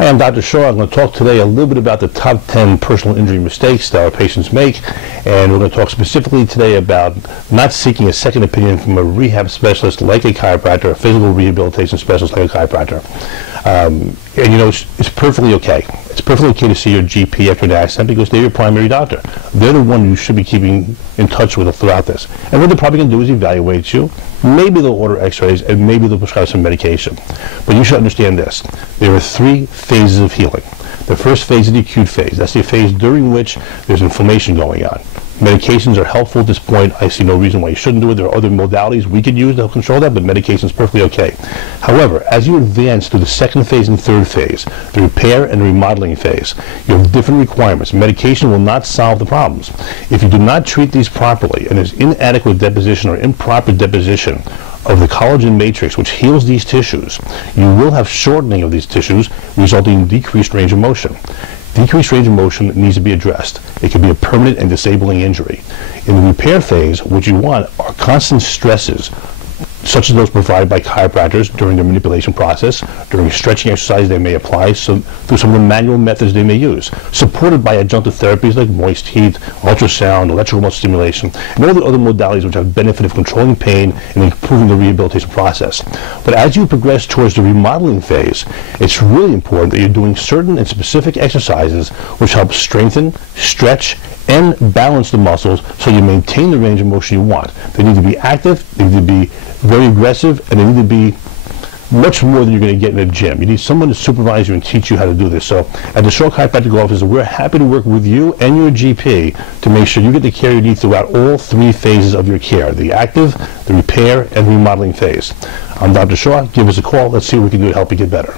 Hi, I'm Dr. Shaw. I'm going to talk today a little bit about the top 10 personal injury mistakes that our patients make, and we're going to talk specifically today about not seeking a second opinion from a rehab specialist like a chiropractor, a physical rehabilitation specialist like a chiropractor. And you know, it's perfectly okay. It's perfectly okay to see your GP after an accident because they're your primary doctor. They're the one you should be keeping in touch with throughout this. And what they're probably going to do is evaluate you. Maybe they'll order x-rays and maybe they'll prescribe some medication. But you should understand this. There are 3 phases of healing. The first phase is the acute phase. That's the phase during which there's inflammation going on. Medications are helpful at this point. I see no reason why you shouldn't do it. There are other modalities we could use to help control that, but medication is perfectly okay. However, as you advance through the second phase and third phase, the repair and remodeling phase, you have different requirements. Medication will not solve the problems. If you do not treat these properly and there's inadequate deposition or improper deposition of the collagen matrix, which heals these tissues, you will have shortening of these tissues, resulting in decreased range of motion. Decreased range of motion needs to be addressed. It can be a permanent and disabling injury. In the repair phase, what you want are constant stresses, such as those provided by chiropractors during their manipulation process, during stretching exercises they may apply, through some of the manual methods they may use, supported by adjunctive therapies like moist heat, ultrasound, electrical stimulation, and all the other modalities which have benefit of controlling pain and improving the rehabilitation process. But as you progress towards the remodeling phase, it's really important that you're doing certain and specific exercises which help strengthen, stretch, and balance the muscles so you maintain the range of motion you want. They need to be active, they need to be very aggressive, and they need to be much more than you're going to get in a gym. You need someone to supervise you and teach you how to do this. So at the Shaw Chiropractic office, we're happy to work with you and your GP to make sure you get the care you need throughout all 3 phases of your care, the active, the repair, and remodeling phase. I'm Dr. Shaw. Give us a call. Let's see what we can do to help you get better.